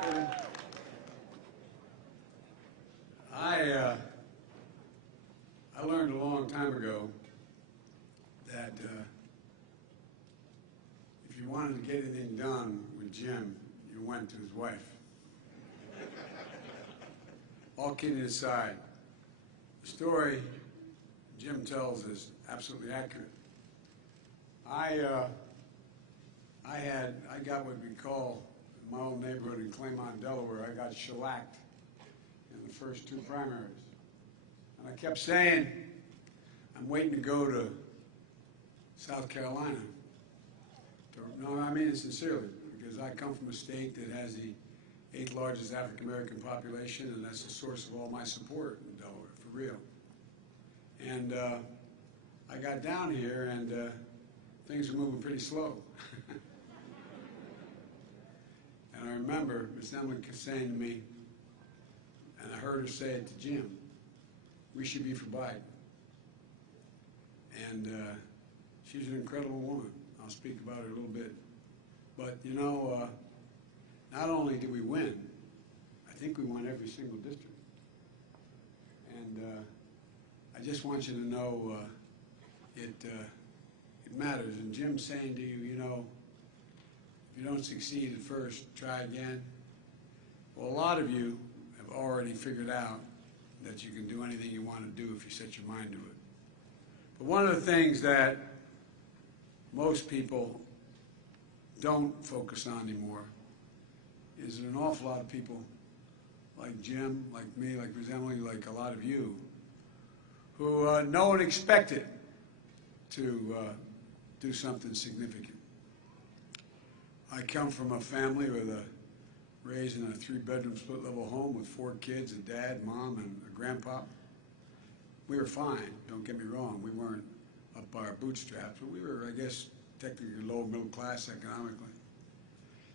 faculty. I learned a long time ago that if you wanted to get anything done with Jim, you went to his wife. All kidding aside, the story Jim tells is absolutely accurate. I got what we call in my old neighborhood in Claymont, Delaware, I got shellacked in the first two primaries. And I kept saying, I'm waiting to go to South Carolina. No, I mean it sincerely, because I come from a state that has the 8th largest African American population, and that's the source of all my support in Delaware, for real. And I got down here, and things were moving pretty slow. And I remember Miss Emily saying to me, and I heard her say it to Jim, we should be for Biden. And she's an incredible woman. I'll speak about her a little bit. But, you know, not only did we win, I think we won every single district. And I just want you to know it matters. And Jim's saying to you, you know, if you don't succeed at first, try again. Well, a lot of you have already figured out that you can do anything you want to do if you set your mind to it. But one of the things that most people don't focus on anymore is that an awful lot of people like Jim, like me, like Ms. Emily, like a lot of you, who no one expected to do something significant. I come from a family raised in a 3-bedroom split-level home with 4 kids, a dad, mom, and a grandpa. We were fine, don't get me wrong. We weren't up by our bootstraps, but we were, I guess, technically low middle class economically.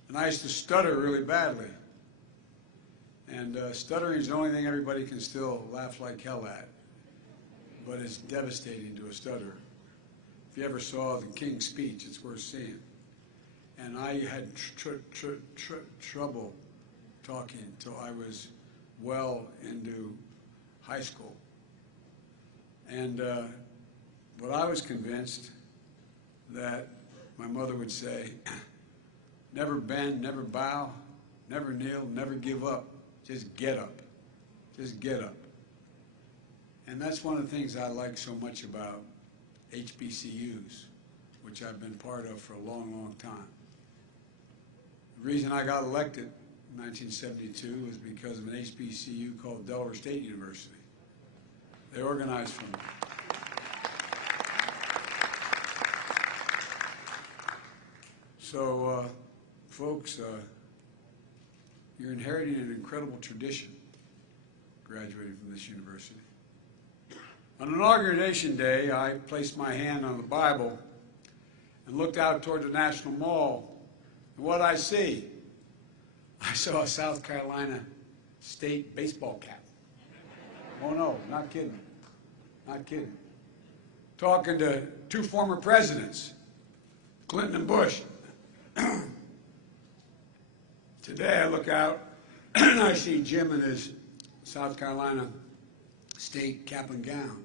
And I used to stutter really badly. And stuttering is the only thing everybody can still laugh like hell at, but it's devastating to a stutterer. If you ever saw the King's Speech, it's worth seeing. And I had trouble talking until I was well into high school. And but I was convinced that my mother would say, never bend, never bow, never kneel, never give up. Just get up. Just get up. And that's one of the things I like so much about HBCUs, which I've been part of for a long, long time. The reason I got elected in 1972 was because of an HBCU called Delaware State University. They organized for me. So, folks, you're inheriting an incredible tradition graduating from this university. On Inauguration Day, I placed my hand on the Bible and looked out toward the National Mall. And what I see? I saw a South Carolina State baseball cap. Oh no, not kidding. Not kidding. Talking to 2 former presidents, Clinton and Bush. Today I look out and I see Jim in his South Carolina State cap and gown.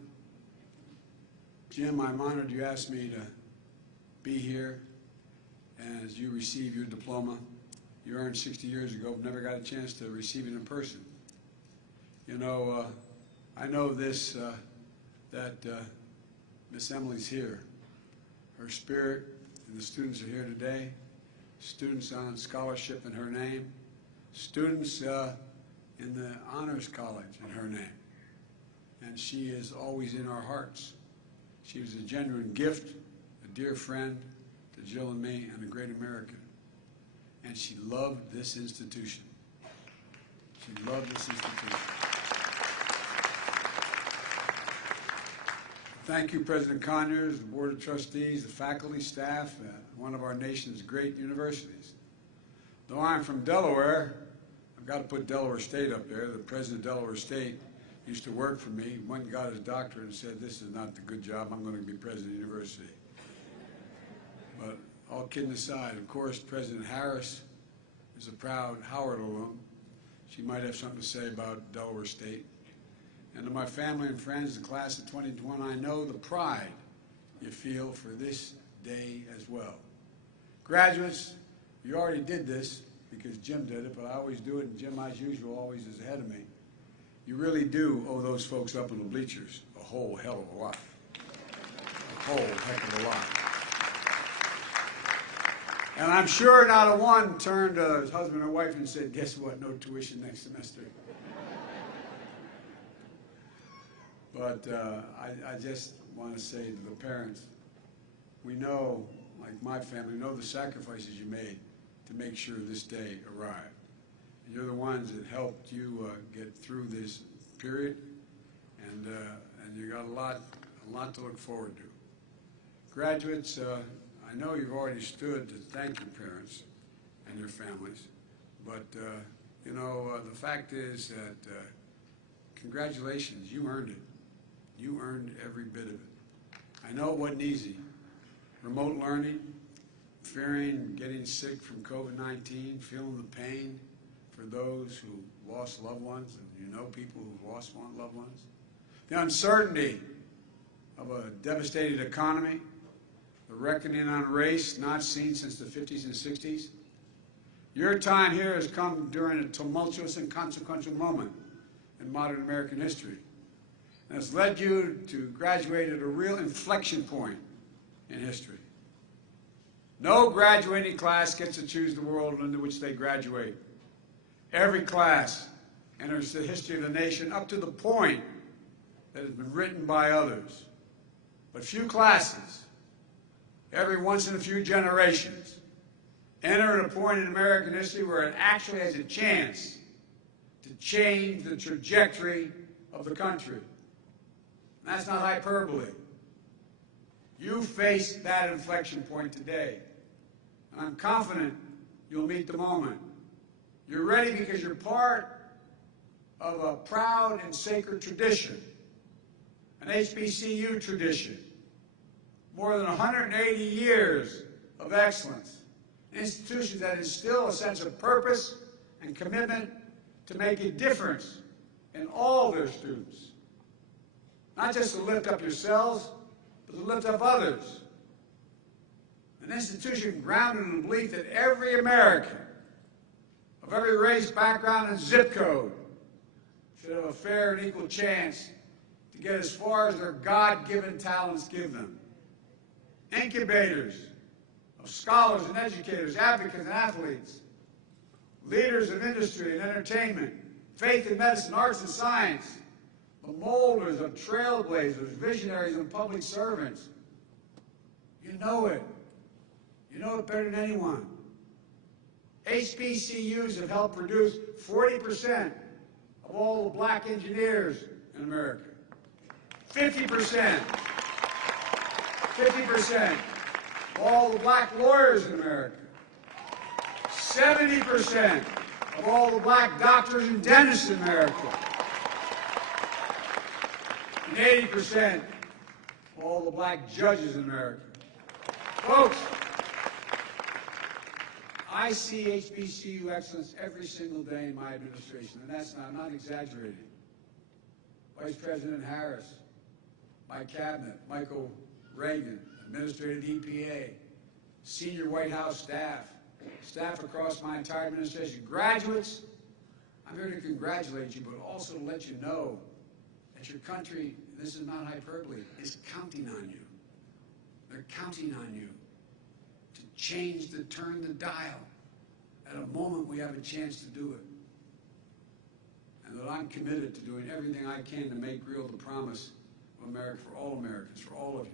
Jim, I'm honored you asked me to be here, and as you receive your diploma you earned 60 years ago, never got a chance to receive it in person. You know, I know this, that Miss Emily's here. Her spirit and the students are here today. Students on scholarship in her name. Students in the Honors College in her name. And she is always in our hearts. She was a genuine gift, a dear friend to Jill and me, and a great American. And she loved this institution. She loved this institution. Thank you, President Conyers, the Board of Trustees, the faculty, staff, one of our nation's great universities. Though I'm from Delaware, I've got to put Delaware State up there. The president of Delaware State used to work for me, went and got his doctorate and said, this is not the good job, I'm going to be president of the university. But all kidding aside, of course, President Harris is a proud Howard alum. She might have something to say about Delaware State. And to my family and friends, the class of 2021, I know the pride you feel for this day as well. Graduates, you already did this because Jim did it, but I always do it, and Jim, as usual, always is ahead of me. You really do owe those folks up in the bleachers a whole hell of a lot. A whole heck of a lot. And I'm sure not a one turned to his husband or wife and said, guess what, no tuition next semester. But I just want to say to the parents, we know, like my family, know the sacrifices you made to make sure this day arrived. And you're the ones that helped you get through this period, and you got a lot to look forward to. Graduates, I know you've already stood to thank your parents and your families, but you know, the fact is that congratulations, you earned it. You earned every bit of it. I know it wasn't easy. Remote learning, fearing getting sick from COVID-19, feeling the pain for those who lost loved ones, and you know people who've lost loved ones. The uncertainty of a devastated economy, the reckoning on race not seen since the 50s and 60s. Your time here has come during a tumultuous and consequential moment in modern American history. And it's led you to graduate at a real inflection point in history. No graduating class gets to choose the world into which they graduate. Every class enters the history of the nation up to the point that has been written by others. But few classes, every once in a few generations, enter at a point in American history where it actually has a chance to change the trajectory of the country. And that's not hyperbole. You face that inflection point today. And I'm confident you'll meet the moment. You're ready because you're part of a proud and sacred tradition, an HBCU tradition. More than 180 years of excellence. Institutions that instill a sense of purpose and commitment to make a difference in all their students. Not just to lift up yourselves, but to lift up others. An institution grounded in the belief that every American, of every race, background, and zip code, should have a fair and equal chance to get as far as their God-given talents give them. Incubators of scholars and educators, advocates and athletes, leaders of industry and entertainment, faith in medicine, arts and science, the molders of trailblazers, visionaries, and public servants. You know it. You know it better than anyone. HBCUs have helped produce 40% of all the black engineers in America. 50%. 50% of all the black lawyers in America. 70% of all the black doctors and dentists in America. And 80% of all the black judges in America. Folks, I see HBCU excellence every single day in my administration, and I'm not exaggerating. Vice President Harris, my cabinet, Michael Reagan, administrative EPA, senior White House staff across my entire administration, graduates, I'm here to congratulate you, but also to let you know that your country, this is not hyperbole, is counting on you. They're counting on you to turn the dial at a moment we have a chance to do it. And that I'm committed to doing everything I can to make real the promise of America for all Americans, for all of you.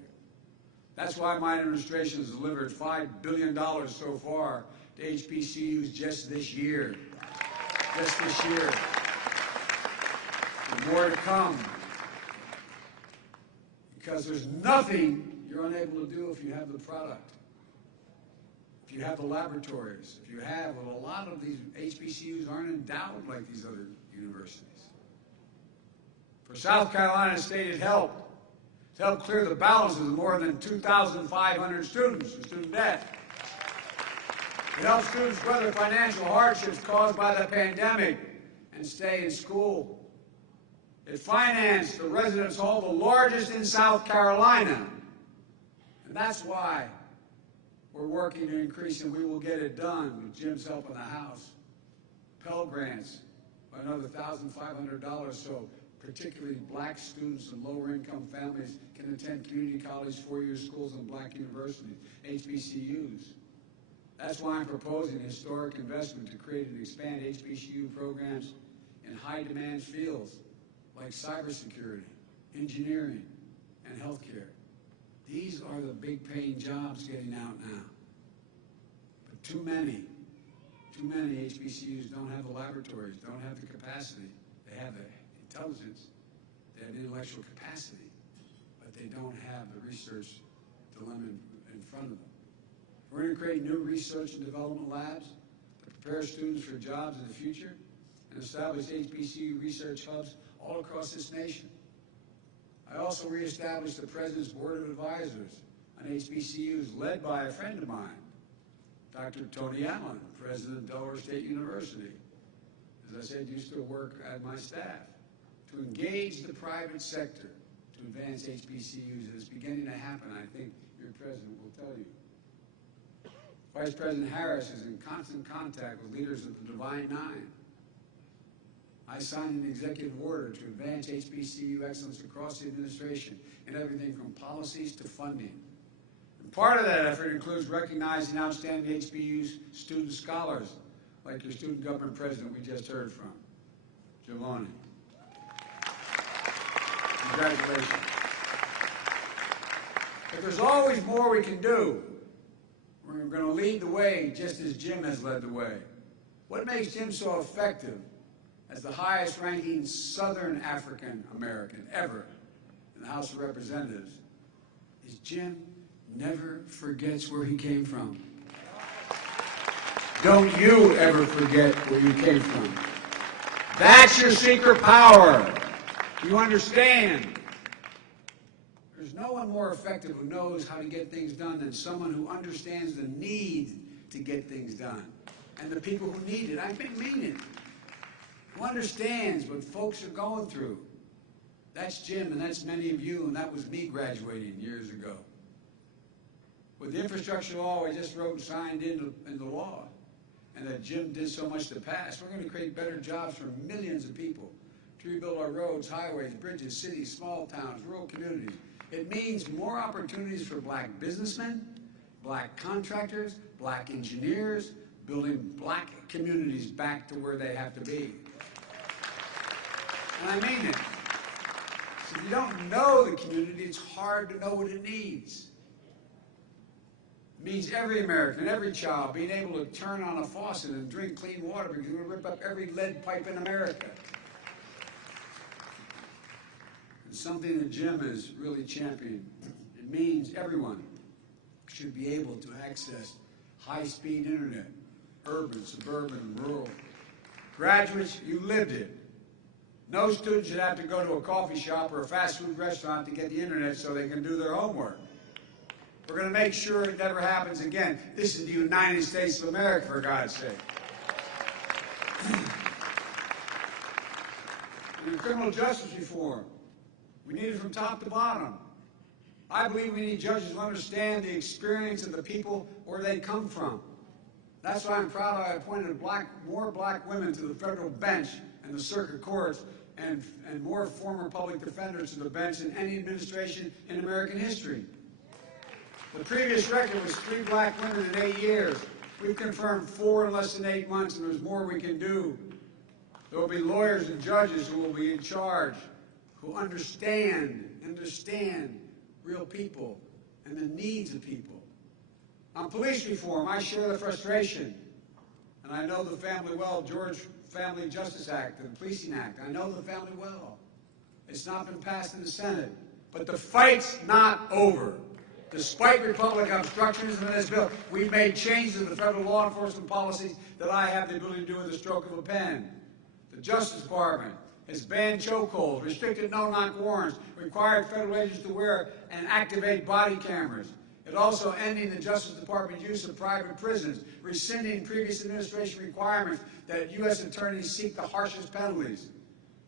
That's why my administration has delivered $5 billion so far to HBCUs just this year. Just this year. And more to come. Because there's nothing you're unable to do if you have the product. If you have the laboratories, if you have, well, a lot of these HBCUs aren't endowed like these other universities. For South Carolina State, it helped. It helped clear the balances of more than 2,500 students with student debt. It helps students weather financial hardships caused by the pandemic and stay in school. It financed the residence hall, the largest in South Carolina. And that's why we're working to increase, and we will get it done with Jim's help in the House. Pell Grants by another $1,500 so particularly black students and lower-income families can attend community college, four-year schools, and black universities, HBCUs. That's why I'm proposing a historic investment to create and expand HBCU programs in high-demand fields like cybersecurity, engineering, and healthcare. These are the big-paying jobs getting out now. But too many HBCUs don't have the laboratories, don't have the capacity. They have the intelligence, they have the intellectual capacity, but they don't have the research dilemma in front of them. We're going to create new research and development labs to prepare students for jobs in the future and establish HBCU research hubs all across this nation. I also reestablished the President's Board of Advisors on HBCUs, led by a friend of mine, Dr. Tony Allen, president of Delaware State University. As I said, used to work at my staff to engage the private sector to advance HBCUs. It's beginning to happen, I think your president will tell you. Vice President Harris is in constant contact with leaders of the Divine Nine. I signed an executive order to advance HBCU excellence across the administration in everything from policies to funding. And part of that effort includes recognizing outstanding HBCU student scholars, like your student government president we just heard from, Giovanni. Congratulations. But there's always more we can do. We're going to lead the way just as Jim has led the way. What makes Jim so effective as the highest-ranking Southern African American ever in the House of Representatives is Jim never forgets where he came from. Don't you ever forget where you came from. That's your secret power. You understand? There's no one more effective who knows how to get things done than someone who understands the need to get things done and the people who need it. I mean it. Who understands what folks are going through. That's Jim, and that's many of you, and that was me graduating years ago. With the infrastructure law I just wrote and signed into law, and that Jim did so much to pass, we're going to create better jobs for millions of people, to rebuild our roads, highways, bridges, cities, small towns, rural communities. It means more opportunities for black businessmen, black contractors, black engineers, building black communities back to where they have to be. And I mean it. So if you don't know the community, it's hard to know what it needs. It means every American, every child being able to turn on a faucet and drink clean water because we're going to rip up every lead pipe in America. It's something that Jim has really championed. It means everyone should be able to access high-speed internet, urban, suburban, and rural. Graduates, you lived it. No student should have to go to a coffee shop or a fast food restaurant to get the internet so they can do their homework. We're going to make sure it never happens again. This is the United States of America, for God's sake. And criminal justice reform, we need it from top to bottom. I believe we need judges who understand the experience of the people where they come from. That's why I'm proud I appointed more black women to the federal bench and the circuit courts, and more former public defenders to the bench than any administration in American history. The previous record was 3 black women in 8 years. We've confirmed 4 in less than 8 months, and there's more we can do. There will be lawyers and judges who will be in charge, who understand real people and the needs of people. On police reform, I share the frustration, and I know the family well. George Family Justice Act and Policing Act, I know the family well. It's not been passed in the Senate, but the fight's not over. Despite Republican obstructionism in this bill, we've made changes to the federal law enforcement policies that I have the ability to do with the stroke of a pen. The Justice Department has banned chokeholds, restricted no-knock warrants, required federal agents to wear and activate body cameras, It also ending the Justice Department's use of private prisons, rescinding previous administration requirements that U.S. attorneys seek the harshest penalties.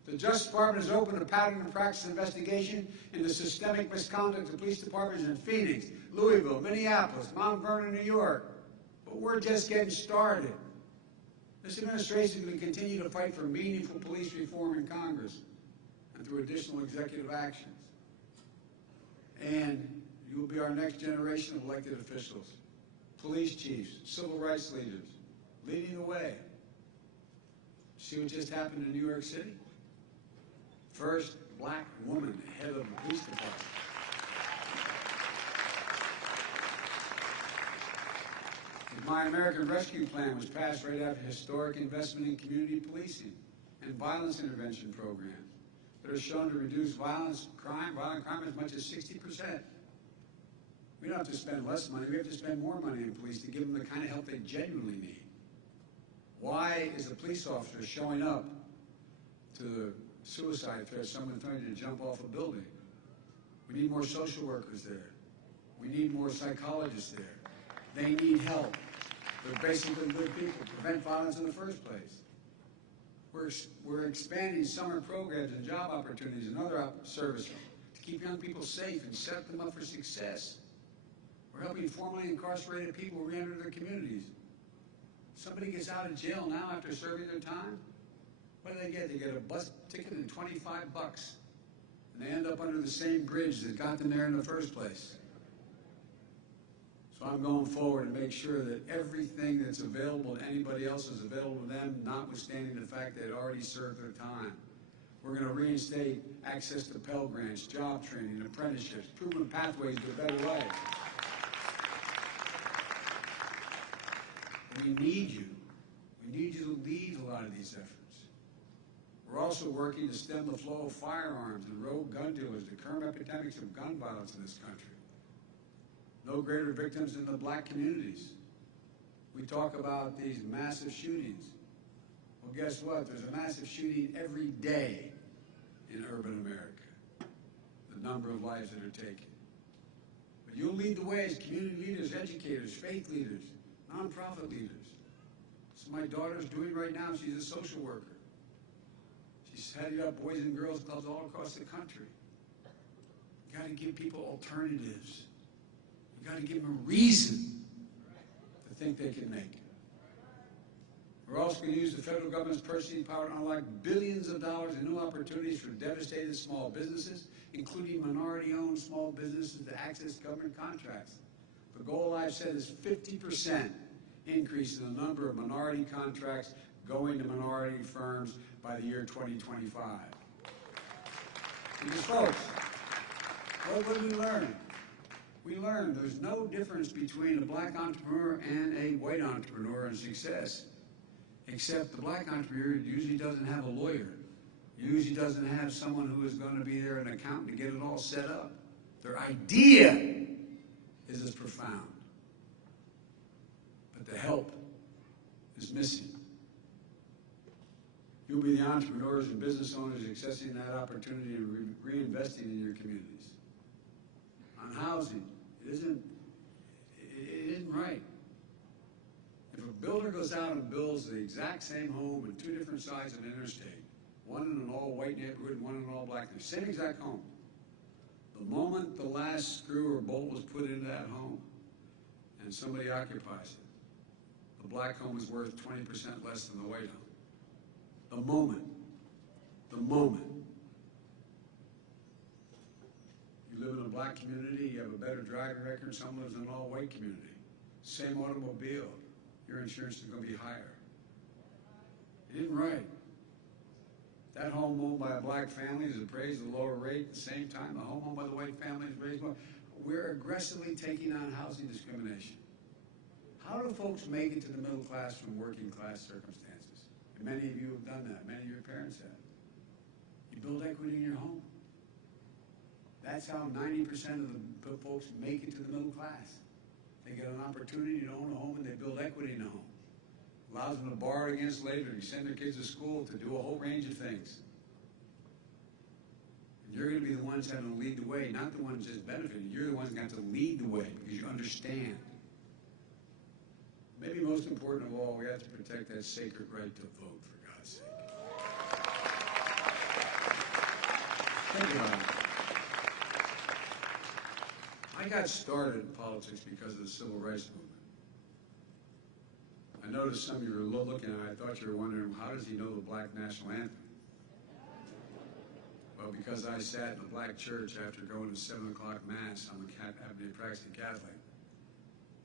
The Justice Department has opened a pattern and practice investigation into systemic misconduct of police departments in Phoenix, Louisville, Minneapolis, Mount Vernon, New York. But we're just getting started. This administration is going to continue to fight for meaningful police reform in Congress and through additional executive actions. And you will be our next generation of elected officials, police chiefs, civil rights leaders, leading the way. See what just happened in New York City? First black woman head of the police department. The My American Rescue Plan was passed right after historic investment in community policing and violence intervention programs that are shown to reduce violent crime as much as 60%. We don't have to spend less money, we have to spend more money in police to give them the kind of help they genuinely need. Why is a police officer showing up to the suicide threat, someone trying to jump off a building? We need more social workers there. We need more psychologists there. They need help. They're basically good people to prevent violence in the first place. We're expanding summer programs and job opportunities and other services to keep young people safe and set them up for success. We're helping formerly incarcerated people re-enter their communities. Somebody gets out of jail now after serving their time. What do they get? They get a bus ticket and $25. And they end up under the same bridge that got them there in the first place. So I'm going forward to make sure that everything that's available to anybody else is available to them, notwithstanding the fact they'd already served their time. We're going to reinstate access to Pell Grants, job training, apprenticeships, proven pathways to a better life. We need you. We need you to lead a lot of these efforts. We're also working to stem the flow of firearms and rogue gun dealers, the current epidemics of gun violence in this country. No greater victims than the black communities. We talk about these massive shootings. Well, guess what? There's a massive shooting every day in urban America. The number of lives that are taken. But you'll lead the way as community leaders, educators, faith leaders, nonprofit leaders. So my daughter's doing right now, she's a social worker. She's heading up Boys and Girls Clubs all across the country. You got to give people alternatives. You got to give them a reason to think they can make it. We're also going to use the federal government's purchasing power to unlock billions of dollars in new opportunities for devastated small businesses, including minority-owned small businesses to access government contracts. The goal I've set is 50% increase in the number of minority contracts going to minority firms by the year 2025. Because folks, what did we learn? We learned there's no difference between a black entrepreneur and a white entrepreneur in success, except the black entrepreneur usually doesn't have a lawyer, usually doesn't have someone who is going to be there, an accountant, to get it all set up. Their idea is as profound, but the help is missing. You'll be the entrepreneurs and business owners accessing that opportunity and reinvesting in your communities. On housing, it isn't right. If a builder goes out and builds the exact same home in two different sides of an interstate, one in an all-white neighborhood and one in an all-black neighborhood, same exact home, the moment the last screw or bolt was put into that home and somebody occupies it, the black home is worth 20% less than the white home. The moment. You live in a black community, you have a better driving record, someone lives in an all-white community. Same automobile, your insurance is going to be higher. It isn't right. That home owned by a black family is appraised at a lower rate. At the same time, the home owned by the white family is raised more. We're aggressively taking on housing discrimination. How do folks make it to the middle class from working class circumstances? And many of you have done that. Many of your parents have. You build equity in your home. That's how 90% of the folks make it to the middle class. They get an opportunity to own a home and they build equity in a home. Allows them to borrow against later, to send their kids to school, to do a whole range of things. And You're going to be the ones having to lead the way, not the ones just benefiting. You're the ones that have to lead the way because you understand. Maybe most important of all, we have to protect that sacred right to vote, for God's sake. Think about it. I got started in politics because of the Civil Rights Movement. I noticed some of you were looking at it. I thought you were wondering, how does he know the Black National Anthem? Well, because I sat in a black church after going to 7 o'clock Mass. I'm a practicing Catholic.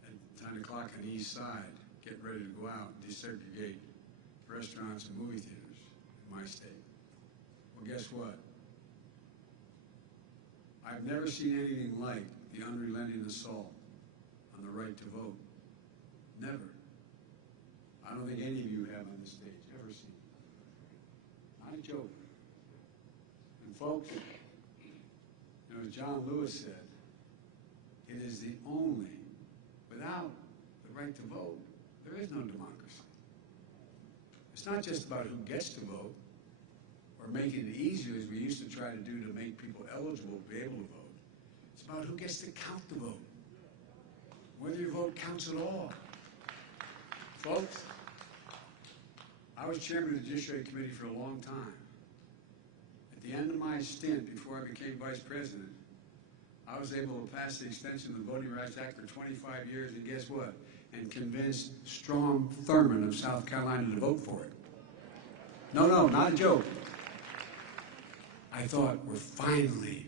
At 9 o'clock on the East Side, getting ready to go out and desegregate restaurants and movie theaters in my state. Well, guess what? I've never seen anything like the unrelenting assault on the right to vote. Never. I don't think any of you have on the stage ever seen it. Not a joke. And folks, you know, as John Lewis said, it is the only, without the right to vote, there is no democracy. It's not just about who gets to vote or making it easier as we used to try to do to make people eligible to be able to vote. It's about who gets to count the vote. Whether your vote counts at all. Folks, I was chairman of the Judiciary Committee for a long time. At the end of my stint, before I became vice president, I was able to pass the extension of the Voting Rights Act for 25 years, and guess what? And convinced Strom Thurmond of South Carolina to vote for it. No, not a joke. I thought we're finally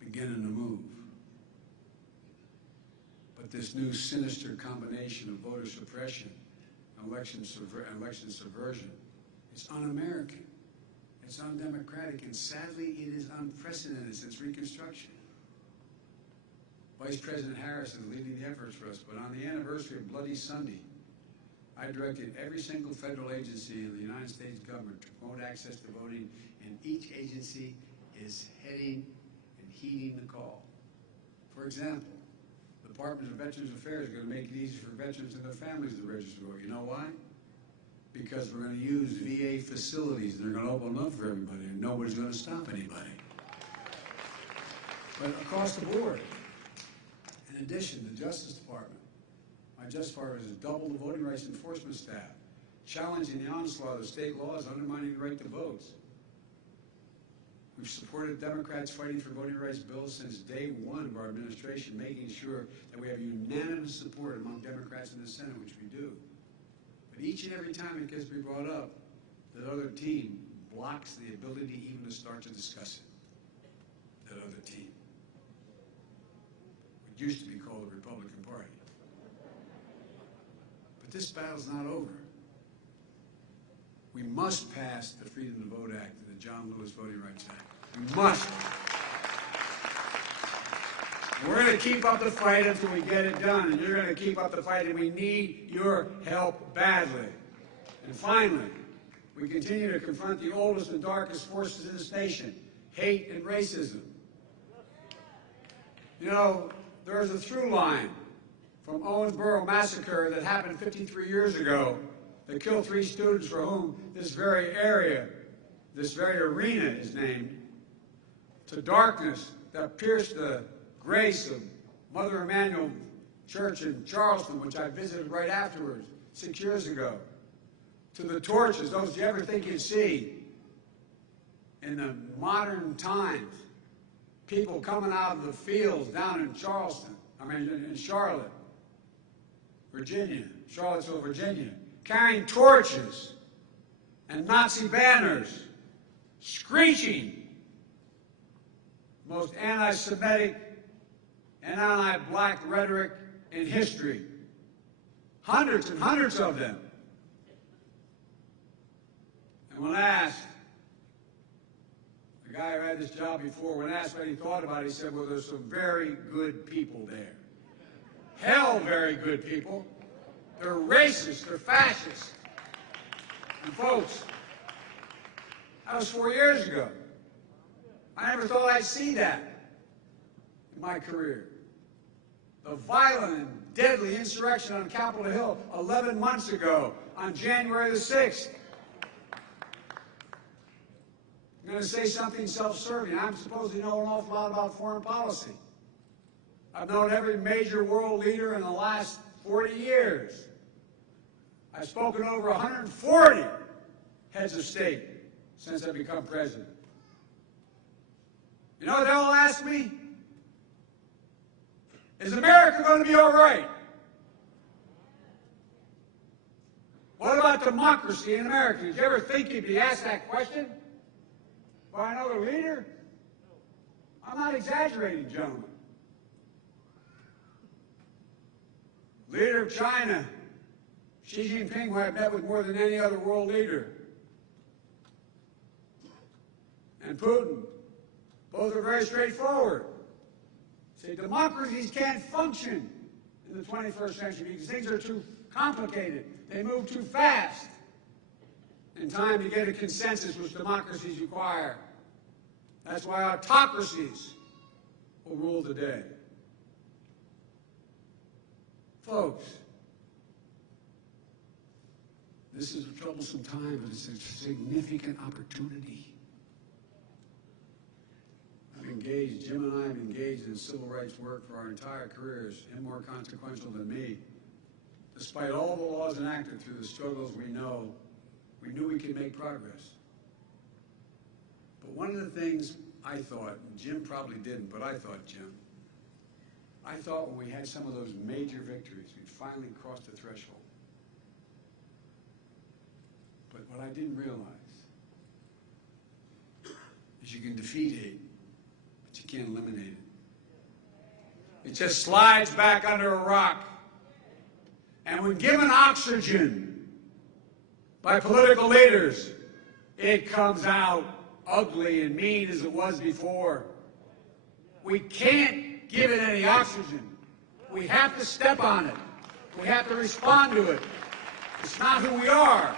beginning to move. But this new sinister combination of voter suppression and election subversion is un-American. It's undemocratic, and sadly, it is unprecedented since Reconstruction. Vice President Harris is leading the efforts for us, but on the anniversary of Bloody Sunday, I directed every single federal agency in the United States government to promote access to voting, and each agency is heading and heeding the call. For example, the Department of Veterans Affairs is going to make it easy for veterans and their families to register to vote. You know why? Because we're going to use VA facilities, and they're going to open them up for everybody, and nobody's going to stop anybody. But across the board, in addition, the Justice Department, my Justice Department has doubled the voting rights enforcement staff, challenging the onslaught of state laws undermining the right to vote. We've supported Democrats fighting for voting rights bills since day one of our administration, making sure that we have unanimous support among Democrats in the Senate, which we do. But each and every time it gets to be brought up, that other team blocks the ability even to start to discuss it. That other team. It used to be called the Republican Party. But this battle's not over. We must pass the Freedom to Vote Act and the John Lewis Voting Rights Act. We must. And we're going to keep up the fight until we get it done, and you're going to keep up the fight, and we need your help badly. And finally, we continue to confront the oldest and darkest forces in this nation, hate and racism. You know, there's a through line from Owensboro massacre that happened 53 years ago that killed 3 students for whom this very area, this very arena is named, to darkness that pierced the grace of Mother Emanuel Church in Charleston, which I visited right afterwards 6 years ago, to the torches, those you ever think you'd see in the modern times, people coming out of the fields down in in Charlotte, Virginia, Charlottesville, Virginia, carrying torches and Nazi banners, screeching most anti-Semitic and anti-black rhetoric in history. Hundreds and hundreds of them. And when asked, the guy who had this job before, when asked what he thought about it, he said, well, there's some very good people there. Hell, very good people. They're racist, they're fascist. And folks, that was 4 years ago. I never thought I'd see that in my career. The violent and deadly insurrection on Capitol Hill 11 months ago on January the 6th. I'm going to say something self-serving. I'm supposed to know an awful lot about foreign policy. I've known every major world leader in the last 40 years. I've spoken to over 140 heads of state since I've become president. You know what they'll ask me? Is America going to be all right? What about democracy in America? Did you ever think you'd be asked that question by another leader? I'm not exaggerating, gentlemen. Leader of China, Xi Jinping, who I've met with more than any other world leader, and Putin, both are very straightforward. Say democracies can't function in the 21st century because things are too complicated. They move too fast in time to get a consensus which democracies require. That's why autocracies will rule the day. Folks, this is a troublesome time, but it's a significant opportunity. Jim and I have engaged in civil rights work for our entire careers, him more consequential than me. Despite all the laws enacted through the struggles we know, we knew we could make progress. But one of the things I thought, and Jim probably didn't, but I thought, Jim, I thought when we had some of those major victories, we finally crossed the threshold. But what I didn't realize is you can defeat hate, but you can't eliminate it. It just slides back under a rock. And when given oxygen by political leaders, it comes out ugly and mean as it was before. We can't give it any oxygen. We have to step on it. We have to respond to it. It's not who we are.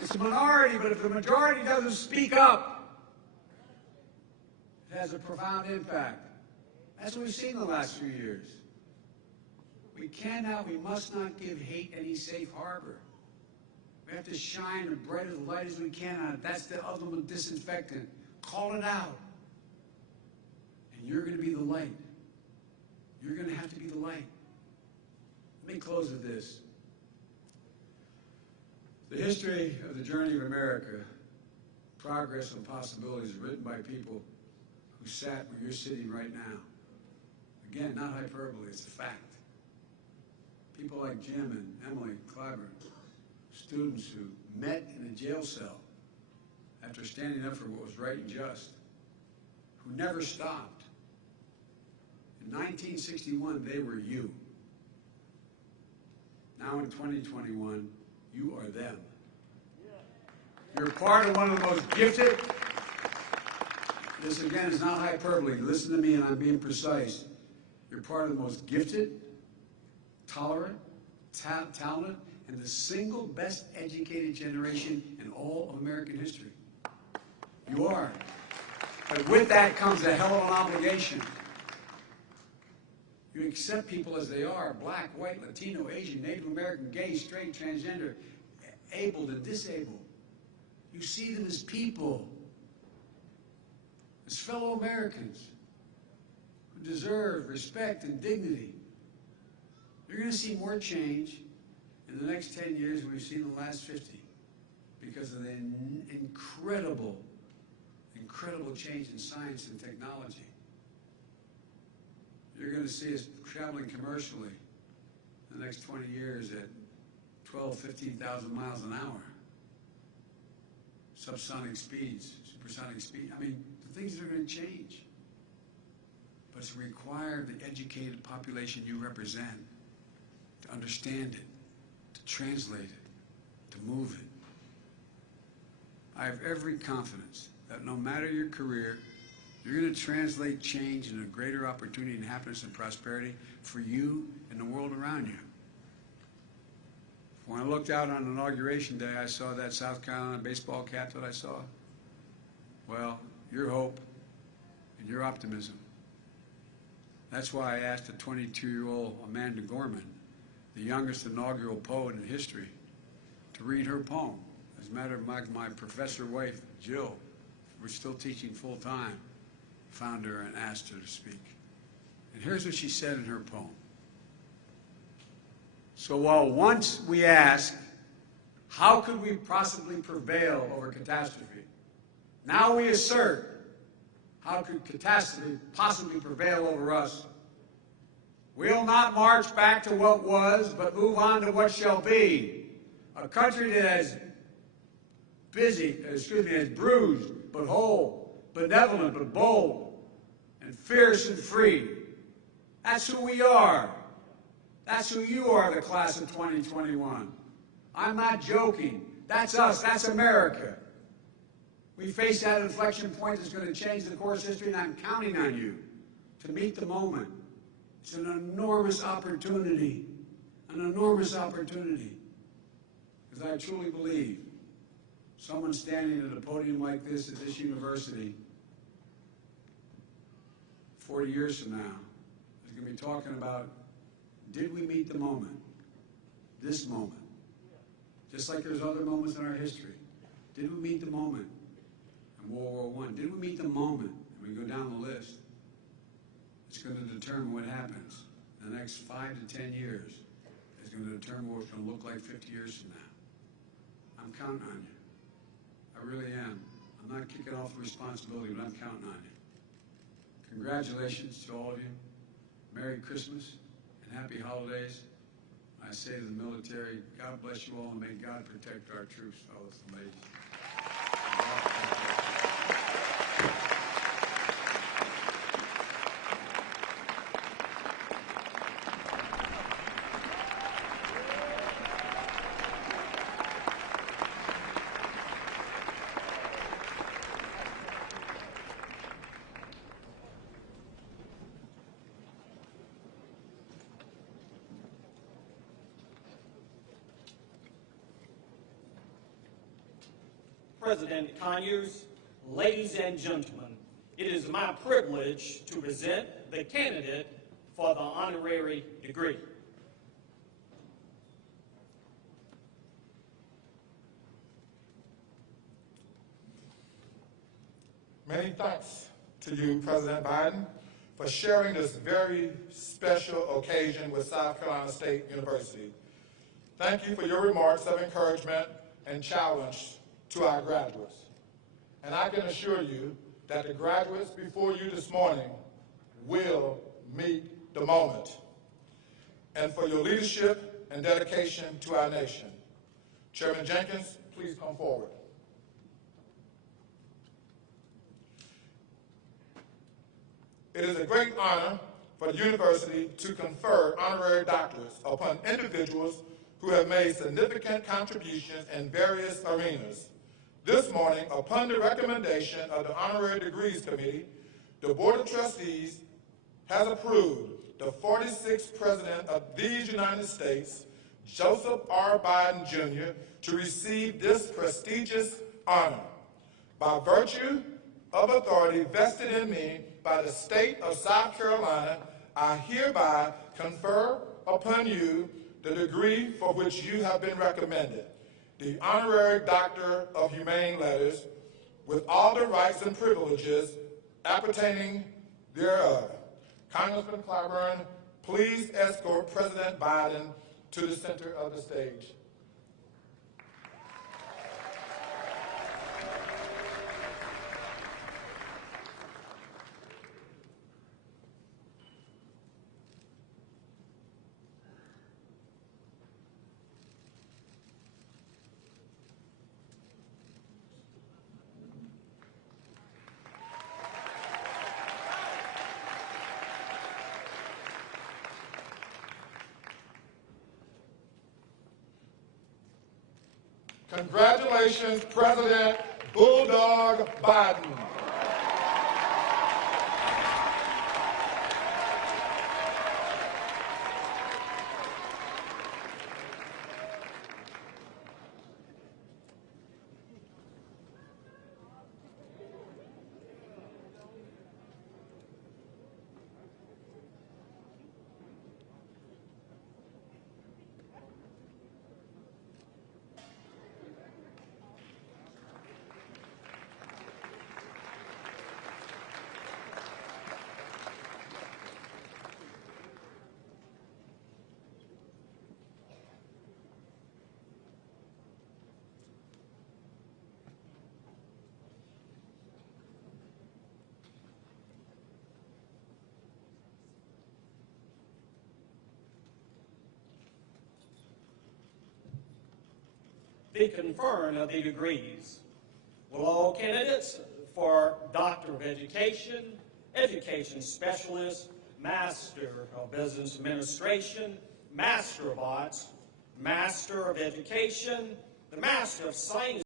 It's a minority, but if the majority doesn't speak up, it has a profound impact. That's what we've seen in the last few years. We must not give hate any safe harbor. We have to shine as bright as light as we can on it. That's the ultimate disinfectant. Call it out. And you're going to be the light. You're going to have to be the light. Let me close with this. The history of the journey of America, progress and possibilities, is written by people who sat where you're sitting right now. Again, not hyperbole, it's a fact. People like Jim and Emily Clyburn, students who met in a jail cell after standing up for what was right and just, who never stopped. In 1961, they were you. Now in 2021, you are them. You're part of one of the most gifted. This, again, is not hyperbole. Listen to me, and I'm being precise. You're part of the most gifted, tolerant, talented, and the single best educated generation in all of American history. You are. But with that comes a hell of an obligation. You accept people as they are, black, white, Latino, Asian, Native American, gay, straight, transgender, able and disabled. You see them as people, as fellow Americans who deserve respect and dignity. You're going to see more change in the next 10 years than we've seen in the last 50 because of the incredible change in science and technology. You're going to see us traveling commercially in the next 20 years at 12, 15,000 miles an hour. Subsonic speeds, supersonic speed. I mean, the things are going to change. But it's required the educated population you represent to understand it, to translate it, to move it. I have every confidence that no matter your career, you're going to translate change into greater opportunity and happiness and prosperity for you and the world around you. When I looked out on Inauguration Day, I saw that South Carolina baseball cap that I saw. Well, your hope and your optimism. That's why I asked a 22-year-old Amanda Gorman, the youngest inaugural poet in history, to read her poem As a matter of fact, my professor wife, Jill, we're still teaching full-time, found her and asked her to speak. And here's what she said in her poem. So while once we asked, how could we possibly prevail over catastrophe? Now we assert, how could catastrophe possibly prevail over us? We'll not march back to what was, but move on to what shall be. A country that is bruised but whole, benevolent but bold, and fierce and free. That's who we are. That's who you are, the class of 2021. I'm not joking. That's us. That's America. We face that inflection point that's going to change the course of history, and I'm counting on you to meet the moment. It's an enormous opportunity, because I truly believe someone standing at a podium like this at this university 40 years from now is going to be talking about, did we meet the moment? This moment. Just like there's other moments in our history. Did we meet the moment in World War I? Did we meet the moment? And we go down the list. It's going to determine what happens in the next 5 to 10 years. It's going to determine what it's going to look like 50 years from now. I'm counting on you. I really am. I'm not kicking off the responsibility, but I'm counting on you. Congratulations to all of you. Merry Christmas and happy holidays. I say to the military, God bless you all, and may God protect our troops, fellas and ladies. President Conyers, ladies and gentlemen, it is my privilege to present the candidate for the honorary degree. Many thanks to you, President Biden, for sharing this very special occasion with South Carolina State University. Thank you for your remarks of encouragement and challenge to our graduates. And I can assure you that the graduates before you this morning will meet the moment. And for your leadership and dedication to our nation. Chairman Jenkins, please come forward. It is a great honor for the university to confer honorary doctorates upon individuals who have made significant contributions in various arenas. This morning, upon the recommendation of the Honorary Degrees Committee, the Board of Trustees has approved the 46th President of these United States, Joseph R. Biden, Jr., to receive this prestigious honor. By virtue of authority vested in me by the state of South Carolina, I hereby confer upon you the degree for which you have been recommended, the Honorary Doctor of Humane Letters, with all the rights and privileges appertaining thereof. Congressman Clyburn, please escort President Biden to the center of the stage. Congratulations, President Bulldog Biden. the conferring of the degrees. Will all candidates for Doctor of Education, Education Specialist, Master of Business Administration, Master of Arts, Master of Education, the Master of Science,